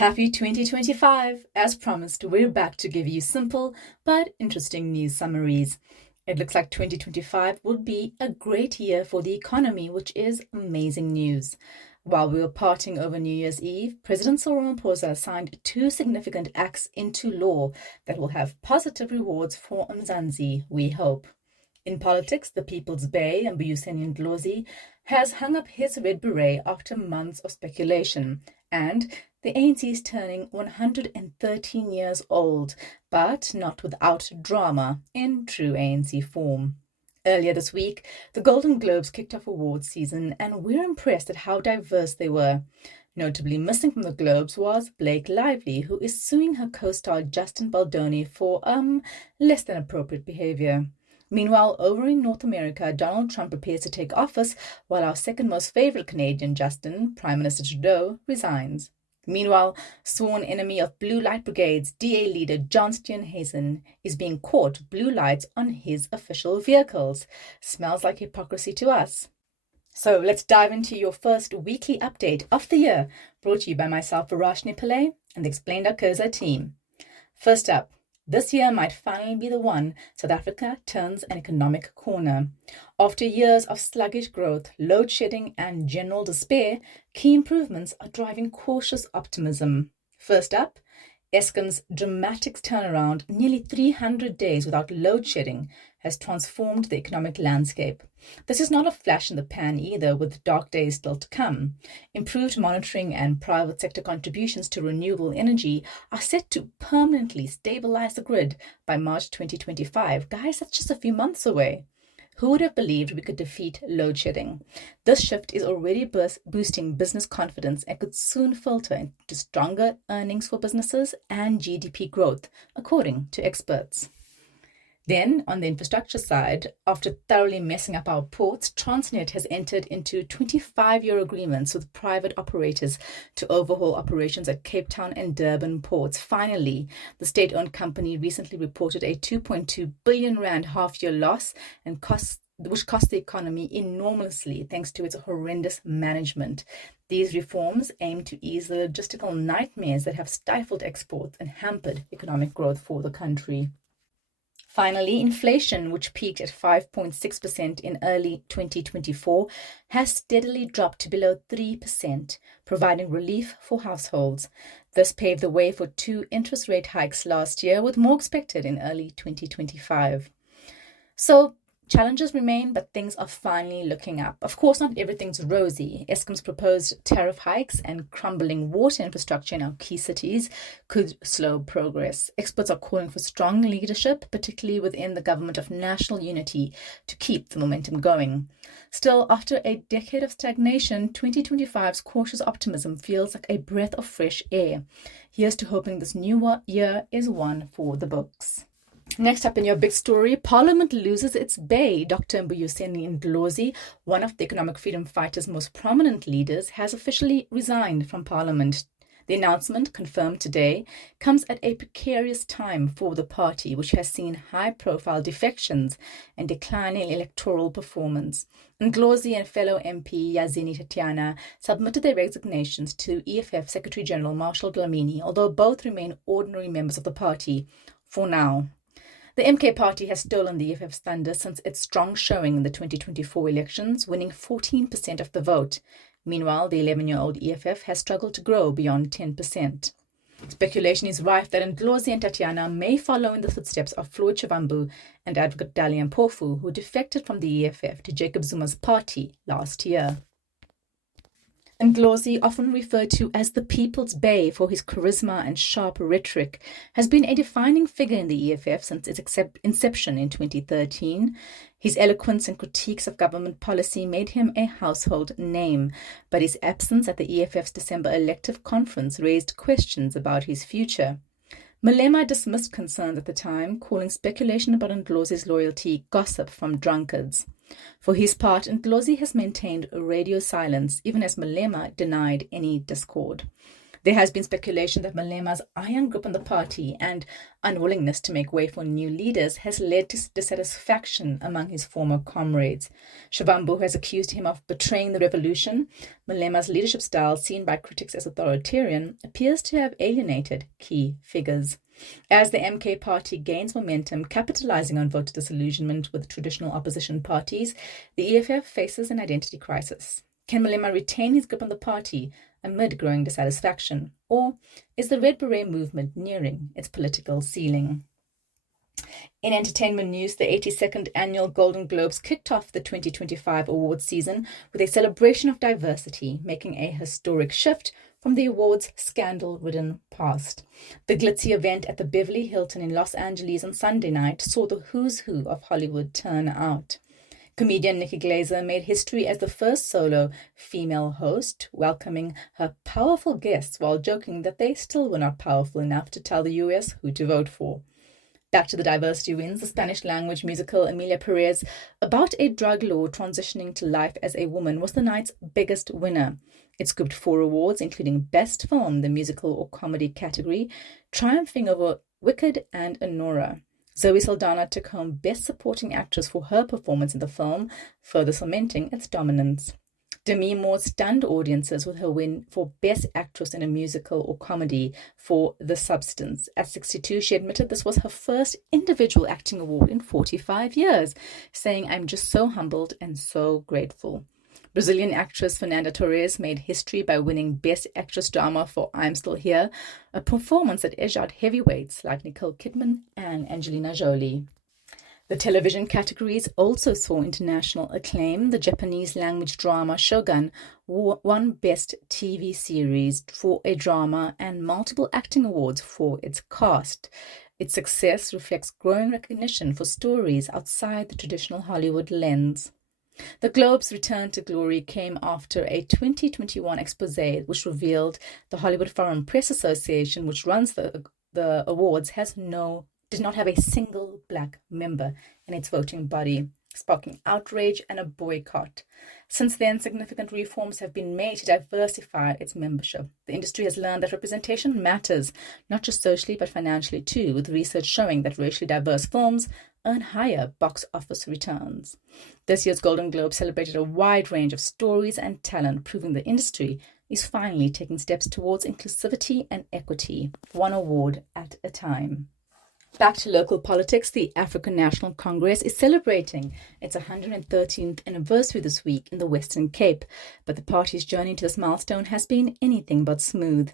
Happy 2025! As promised, we're back to give you simple but interesting news summaries. It looks like 2025 will be a great year for the economy, which is amazing news. While we were parting over New Year's Eve, President Cyril Ramaphosa signed two significant acts into law that will have positive rewards for Mzansi, we hope. In politics, the People's Bay, Mbuyiseni Ndlozi, has hung up his red beret after months of speculation, and the ANC is turning 113 years old, but not without drama in true ANC form. Earlier this week, the Golden Globes kicked off awards season, and we're impressed at how diverse they were. Notably missing from the Globes was Blake Lively, who is suing her co-star Justin Baldoni for less than appropriate behaviour. Meanwhile, over in North America, Donald Trump prepares to take office, while our second most favourite Canadian, Justin, Prime Minister Trudeau, resigns. Meanwhile, sworn enemy of blue light brigades, DA leader John Steenhuisen is being caught blue lights on his official vehicles. Smells like hypocrisy to us. So let's dive into your first weekly update of the year, brought to you by myself, Varashni Pillay, and the Explained Akosa team. First up, this year might finally be the one South Africa turns an economic corner. After years of sluggish growth, load shedding, and general despair, key improvements are driving cautious optimism. First up, Eskom's dramatic turnaround, nearly 300 days without load shedding, has transformed the economic landscape. This is not a flash in the pan either, with dark days still to come. Improved monitoring and private sector contributions to renewable energy are set to permanently stabilize the grid by March 2025. Guys, that's just a few months away. Who would have believed we could defeat load shedding? This shift is already boosting business confidence and could soon filter into stronger earnings for businesses and GDP growth, according to experts. Then, on the infrastructure side, after thoroughly messing up our ports, Transnet has entered into 25-year agreements with private operators to overhaul operations at Cape Town and Durban ports. Finally, the state-owned company recently reported a 2.2 billion rand half-year loss, which cost the economy enormously thanks to its horrendous management. These reforms aim to ease the logistical nightmares that have stifled exports and hampered economic growth for the country. Finally, inflation, which peaked at 5.6% in early 2024, has steadily dropped to below 3%, providing relief for households. This paved the way for two interest rate hikes last year, with more expected in early 2025. So, challenges remain, but things are finally looking up. Of course, not everything's rosy. Eskom's proposed tariff hikes and crumbling water infrastructure in our key cities could slow progress. Experts are calling for strong leadership, particularly within the government of national unity, to keep the momentum going. Still, after a decade of stagnation, 2025's cautious optimism feels like a breath of fresh air. Here's to hoping this new year is one for the books. Next up in your big story, Parliament loses its bay. Dr. Mbuyiseni Ndlozi, one of the economic freedom fighters' most prominent leaders, has officially resigned from Parliament. The announcement, confirmed today, comes at a precarious time for the party, which has seen high-profile defections and declining electoral performance. Ndlozi and fellow MP Yazini Tatiana submitted their resignations to EFF Secretary-General Marshall Dlamini, although both remain ordinary members of the party for now. The MK party has stolen the EFF's thunder since its strong showing in the 2024 elections, winning 14% of the vote. Meanwhile, the 11-year-old EFF has struggled to grow beyond 10%. Speculation is rife that Ndlozi and Tatiana may follow in the footsteps of Floyd Shivambu and Advocate Dali Mpofu, who defected from the EFF to Jacob Zuma's party last year. Ndlozi, often referred to as the People's Bay for his charisma and sharp rhetoric, has been a defining figure in the EFF since its inception in 2013. His eloquence and critiques of government policy made him a household name, but his absence at the EFF's December elective conference raised questions about his future. Malema dismissed concerns at the time, calling speculation about Ndlozi's loyalty gossip from drunkards. For his part, Ndlozi has maintained radio silence, even as Malema denied any discord. There has been speculation that Malema's iron grip on the party and unwillingness to make way for new leaders has led to dissatisfaction among his former comrades. Shivambu has accused him of betraying the revolution. Malema's leadership style, seen by critics as authoritarian, appears to have alienated key figures. As the MK party gains momentum, capitalizing on voter disillusionment with traditional opposition parties, the EFF faces an identity crisis. Can Malema retain his grip on the party amid growing dissatisfaction? Or is the Red Beret movement nearing its political ceiling? In entertainment news, the 82nd annual Golden Globes kicked off the 2025 awards season with a celebration of diversity, making a historic shift from the awards' scandal-ridden past. The glitzy event at the Beverly Hilton in Los Angeles on Sunday night saw the who's who of Hollywood turn out. Comedian Nikki Glaser made history as the first solo female host, welcoming her powerful guests while joking that they still were not powerful enough to tell the US who to vote for. Back to the diversity wins, the Spanish language musical Emilia Perez, about a drug lord transitioning to life as a woman, was the night's biggest winner. It scooped 4 awards, including Best Film, the musical or comedy category, triumphing over Wicked and Anora. Zoe Saldana took home Best Supporting Actress for her performance in the film, further cementing its dominance. Demi Moore stunned audiences with her win for Best Actress in a Musical or Comedy for The Substance. At 62, she admitted this was her first individual acting award in 45 years, saying, "I'm just so humbled and so grateful." Brazilian actress Fernanda Torres made history by winning Best Actress Drama for I'm Still Here, a performance that edged out heavyweights like Nicole Kidman and Angelina Jolie. The television categories also saw international acclaim. The Japanese language drama Shogun won Best TV Series for a drama and multiple acting awards for its cast. Its success reflects growing recognition for stories outside the traditional Hollywood lens. The Globe's return to glory came after a 2021 expose which revealed the Hollywood Foreign Press Association, which runs the awards, did not have a single black member in its voting body, sparking outrage and a boycott. Since then, significant reforms have been made to diversify its membership. The industry has learned that representation matters, not just socially but financially too, with research showing that racially diverse films earn higher box office returns. This year's Golden Globe celebrated a wide range of stories and talent, proving the industry is finally taking steps towards inclusivity and equity, one award at a time. Back to local politics, the African National Congress is celebrating its 113th anniversary this week in the Western Cape, but the party's journey to this milestone has been anything but smooth.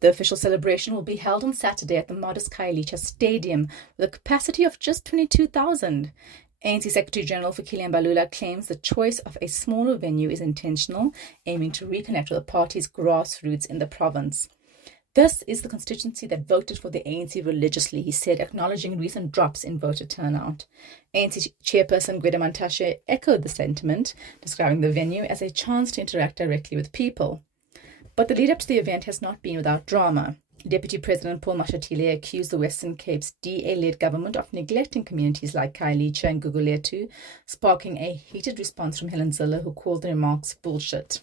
The official celebration will be held on Saturday at the modest Khayelitsha Stadium with a capacity of just 22,000. ANC Secretary-General Fikile Mbalula claims the choice of a smaller venue is intentional, aiming to reconnect with the party's grassroots in the province. This is the constituency that voted for the ANC religiously, he said, acknowledging recent drops in voter turnout. ANC chairperson Gwede Mantashe echoed the sentiment, describing the venue as a chance to interact directly with people. But the lead-up to the event has not been without drama. Deputy President Paul Mashatile accused the Western Cape's DA-led government of neglecting communities like Khayelitsha and Gugulethu, sparking a heated response from Helen Zille, who called the remarks bullshit.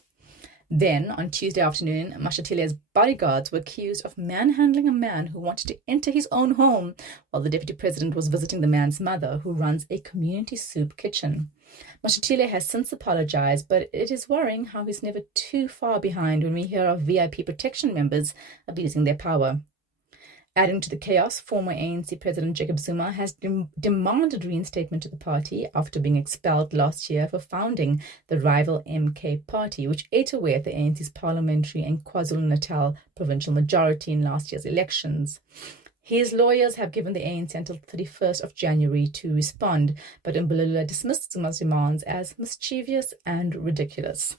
Then, on Tuesday afternoon, Mashatile's bodyguards were accused of manhandling a man who wanted to enter his own home while the deputy president was visiting the man's mother, who runs a community soup kitchen. Mashatile has since apologized, but it is worrying how he's never too far behind when we hear of VIP protection members abusing their power. Adding to the chaos, former ANC President Jacob Zuma has demanded reinstatement to the party after being expelled last year for founding the rival MK party, which ate away at the ANC's parliamentary and KwaZulu-Natal provincial majority in last year's elections. His lawyers have given the ANC until 31st of January to respond, but Mbalula dismissed Zuma's demands as mischievous and ridiculous.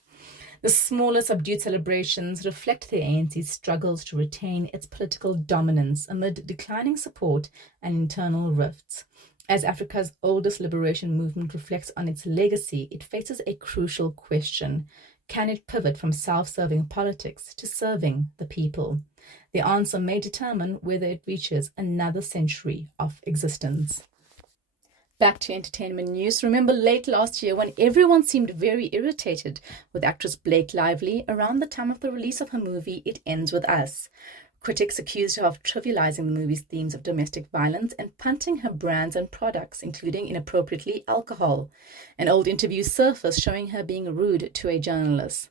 The smaller, subdued celebrations reflect the ANC's struggles to retain its political dominance amid declining support and internal rifts. As Africa's oldest liberation movement reflects on its legacy, it faces a crucial question. Can it pivot from self-serving politics to serving the people? The answer may determine whether it reaches another century of existence. Back to entertainment news. Remember late last year when everyone seemed very irritated with actress Blake Lively around the time of the release of her movie It Ends With Us. Critics accused her of trivializing the movie's themes of domestic violence and punting her brands and products, including inappropriately alcohol. An old interview surfaced showing her being rude to a journalist.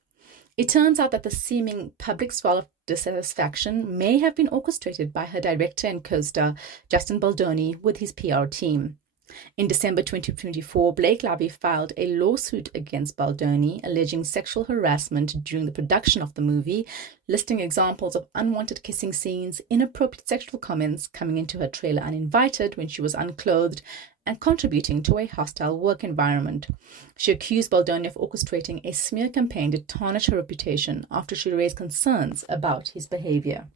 It turns out that the seeming public swell of dissatisfaction may have been orchestrated by her director and co-star Justin Baldoni with his PR team. In December 2024, Blake Lively filed a lawsuit against Baldoni, alleging sexual harassment during the production of the movie, listing examples of unwanted kissing scenes, inappropriate sexual comments, coming into her trailer uninvited when she was unclothed, and contributing to a hostile work environment. She accused Baldoni of orchestrating a smear campaign to tarnish her reputation after she raised concerns about his behaviour.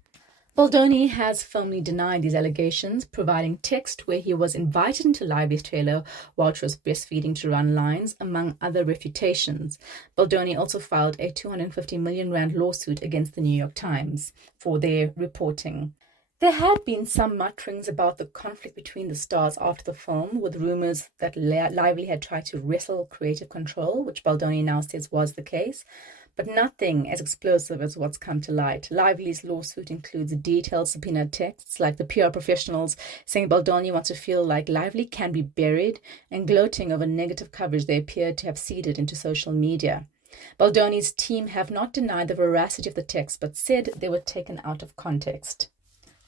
Baldoni has firmly denied these allegations, providing text where he was invited into Lively's trailer while she was breastfeeding to run lines, among other refutations. Baldoni also filed a R250 million lawsuit against the New York Times for their reporting. There had been some mutterings about the conflict between the stars after the film, with rumours that Lively had tried to wrestle creative control, which Baldoni now says was the case. But nothing as explosive as what's come to light. Lively's lawsuit includes detailed subpoena texts, like the PR professionals saying Baldoni wants to feel like Lively can be buried, and gloating over negative coverage they appear to have seeded into social media. Baldoni's team have not denied the veracity of the texts, but said they were taken out of context.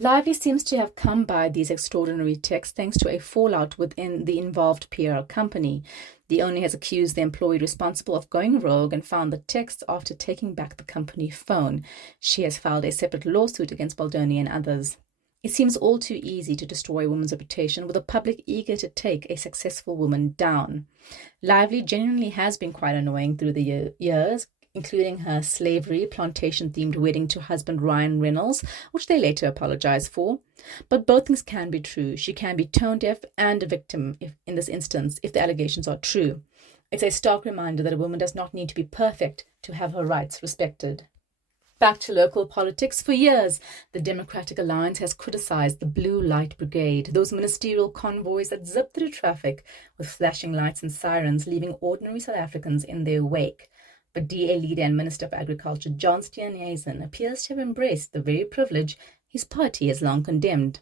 Lively seems to have come by these extraordinary texts thanks to a fallout within the involved PR company. The owner has accused the employee responsible of going rogue and found the texts after taking back the company phone. She has filed a separate lawsuit against Baldoni and others. It seems all too easy to destroy a woman's reputation with a public eager to take a successful woman down. Lively genuinely has been quite annoying through the years, including her slavery plantation-themed wedding to husband Ryan Reynolds, which they later apologized for. But both things can be true. She can be tone-deaf and a victim in this instance, if the allegations are true. It's a stark reminder that a woman does not need to be perfect to have her rights respected. Back to local politics. For years, the Democratic Alliance has criticized the Blue Light Brigade, those ministerial convoys that zip through traffic with flashing lights and sirens, leaving ordinary South Africans in their wake. But DA leader and Minister of Agriculture John Steenhuisen appears to have embraced the very privilege his party has long condemned.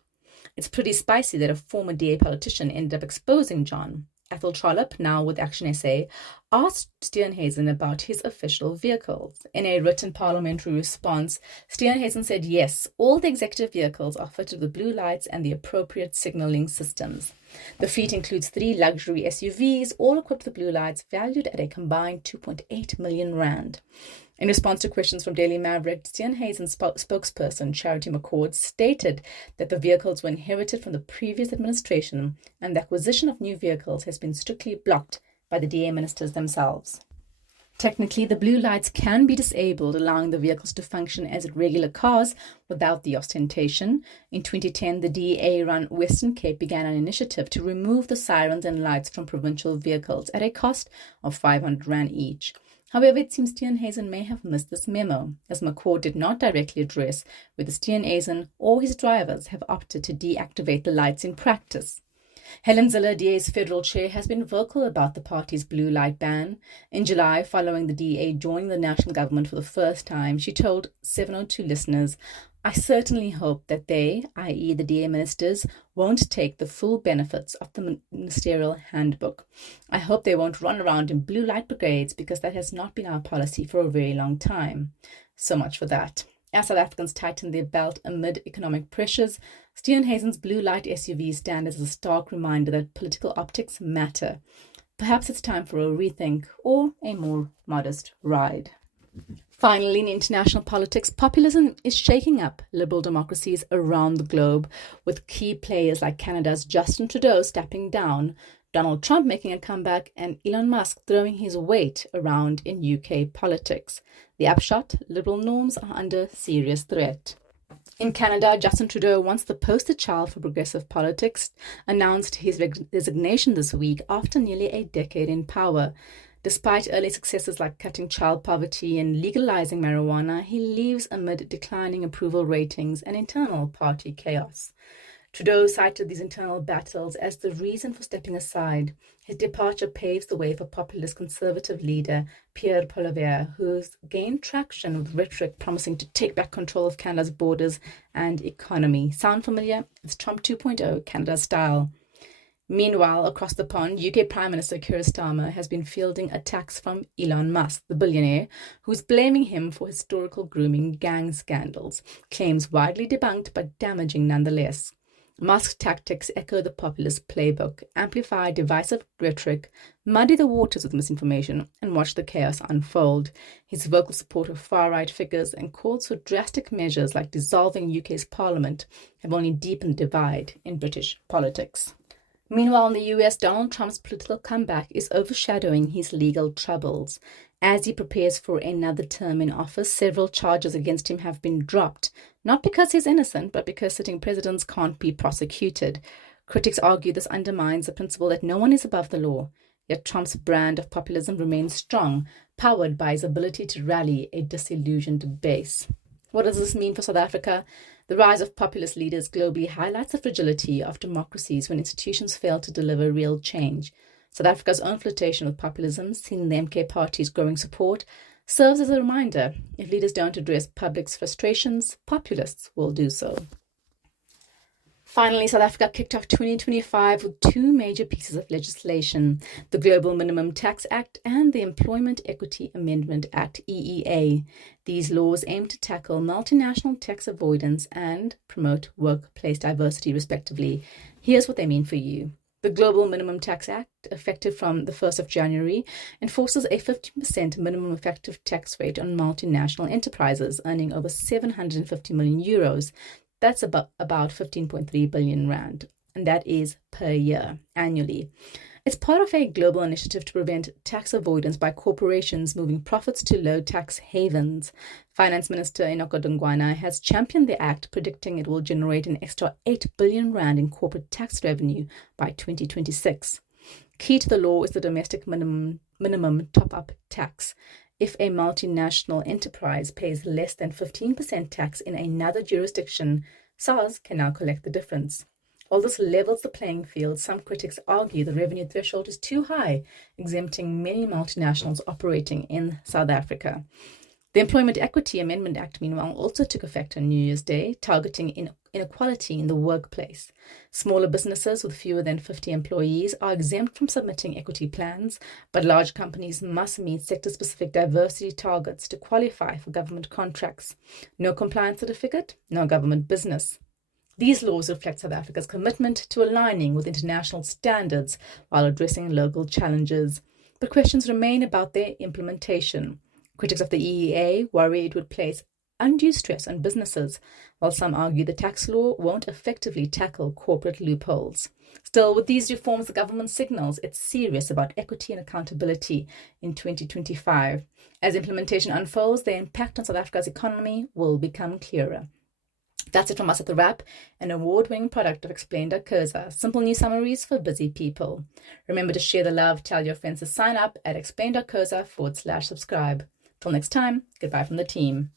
It's pretty spicy that a former DA politician ended up exposing John. Ethel Trollop, now with Action SA, asked Steenhuisen about his official vehicles. In a written parliamentary response, Steenhuisen said yes, all the executive vehicles are fitted with blue lights and the appropriate signalling systems. The fleet includes 3 luxury SUVs, all equipped with blue lights, valued at a combined R2.8 million. In response to questions from Daily Maverick, Steenhuisen's spokesperson, Charity McCord, stated that the vehicles were inherited from the previous administration and the acquisition of new vehicles has been strictly blocked by the DA ministers themselves. Technically, the blue lights can be disabled, allowing the vehicles to function as regular cars without the ostentation. In 2010, the DA-run Western Cape began an initiative to remove the sirens and lights from provincial vehicles at a cost of R500 each. However, it seems Steenhuisen may have missed this memo, as McCord did not directly address whether Steenhuisen or his drivers have opted to deactivate the lights in practice. Helen Zille, DA's federal chair, has been vocal about the party's blue light ban. In July, following the DA joining the national government for the first time, she told 702 listeners, "I certainly hope that they, i.e. the DA ministers, won't take the full benefits of the ministerial handbook. I hope they won't run around in blue light brigades because that has not been our policy for a very long time." So much for that. As South Africans tighten their belt amid economic pressures, Steenhuisen's blue light SUVs stand as a stark reminder that political optics matter. Perhaps it's time for a rethink or a more modest ride. Finally, in international politics, populism is shaking up liberal democracies around the globe, with key players like Canada's Justin Trudeau stepping down, Donald Trump making a comeback, and Elon Musk throwing his weight around in UK politics. The upshot, liberal norms are under serious threat. In Canada, Justin Trudeau, once the poster child for progressive politics, announced his resignation this week after nearly a decade in power. Despite early successes like cutting child poverty and legalizing marijuana, he leaves amid declining approval ratings and internal party chaos. Trudeau cited these internal battles as the reason for stepping aside. His departure paves the way for populist conservative leader Pierre Poilievre, who's gained traction with rhetoric promising to take back control of Canada's borders and economy. Sound familiar? It's Trump 2.0 Canada style. Meanwhile, across the pond, UK Prime Minister Keir Starmer has been fielding attacks from Elon Musk, the billionaire, who's blaming him for historical grooming gang scandals, claims widely debunked but damaging nonetheless. Musk's tactics echo the populist playbook: amplify divisive rhetoric, muddy the waters with misinformation, and watch the chaos unfold. His vocal support of far-right figures and calls for drastic measures like dissolving UK's parliament have only deepened the divide in British politics. Meanwhile, in the US, Donald Trump's political comeback is overshadowing his legal troubles. As he prepares for another term in office, several charges against him have been dropped, not because he's innocent, but because sitting presidents can't be prosecuted. Critics argue this undermines the principle that no one is above the law. Yet Trump's brand of populism remains strong, powered by his ability to rally a disillusioned base. What does this mean for South Africa? The rise of populist leaders globally highlights the fragility of democracies when institutions fail to deliver real change. South Africa's own flirtation with populism, seen in the MK Party's growing support, serves as a reminder: if leaders don't address public's frustrations, populists will do so. Finally, South Africa kicked off 2025 with two major pieces of legislation: the Global Minimum Tax Act and the Employment Equity Amendment Act, EEA. These laws aim to tackle multinational tax avoidance and promote workplace diversity, respectively. Here's what they mean for you. The Global Minimum Tax Act, effective from the 1st of January, enforces a 15% minimum effective tax rate on multinational enterprises earning over 750 million euros. That's about 15.3 billion rand, and that is per year, annually. It's part of a global initiative to prevent tax avoidance by corporations moving profits to low-tax havens. Finance Minister Enoch Godongwana has championed the act, predicting it will generate an extra 8 billion rand in corporate tax revenue by 2026. Key to the law is the domestic minimum top-up tax. If a multinational enterprise pays less than 15% tax in another jurisdiction, SARS can now collect the difference. While this levels the playing field, some critics argue the revenue threshold is too high, exempting many multinationals operating in South Africa. The Employment Equity Amendment Act, meanwhile, also took effect on New Year's Day, targeting inequality in the workplace. Smaller businesses with fewer than 50 employees are exempt from submitting equity plans, but large companies must meet sector-specific diversity targets to qualify for government contracts. No compliance certificate, no government business. These laws reflect South Africa's commitment to aligning with international standards while addressing local challenges. But questions remain about their implementation. Critics of the EEA worry it would place undue stress on businesses, while some argue the tax law won't effectively tackle corporate loopholes. Still, with these reforms, the government signals it's serious about equity and accountability in 2025. As implementation unfolds, the impact on South Africa's economy will become clearer. That's it from us at The Wrap, an award-winning product of Explain.co.za. Simple news summaries for busy people. Remember to share the love, tell your friends to sign up at explain.co.za/subscribe. Till next time, goodbye from the team.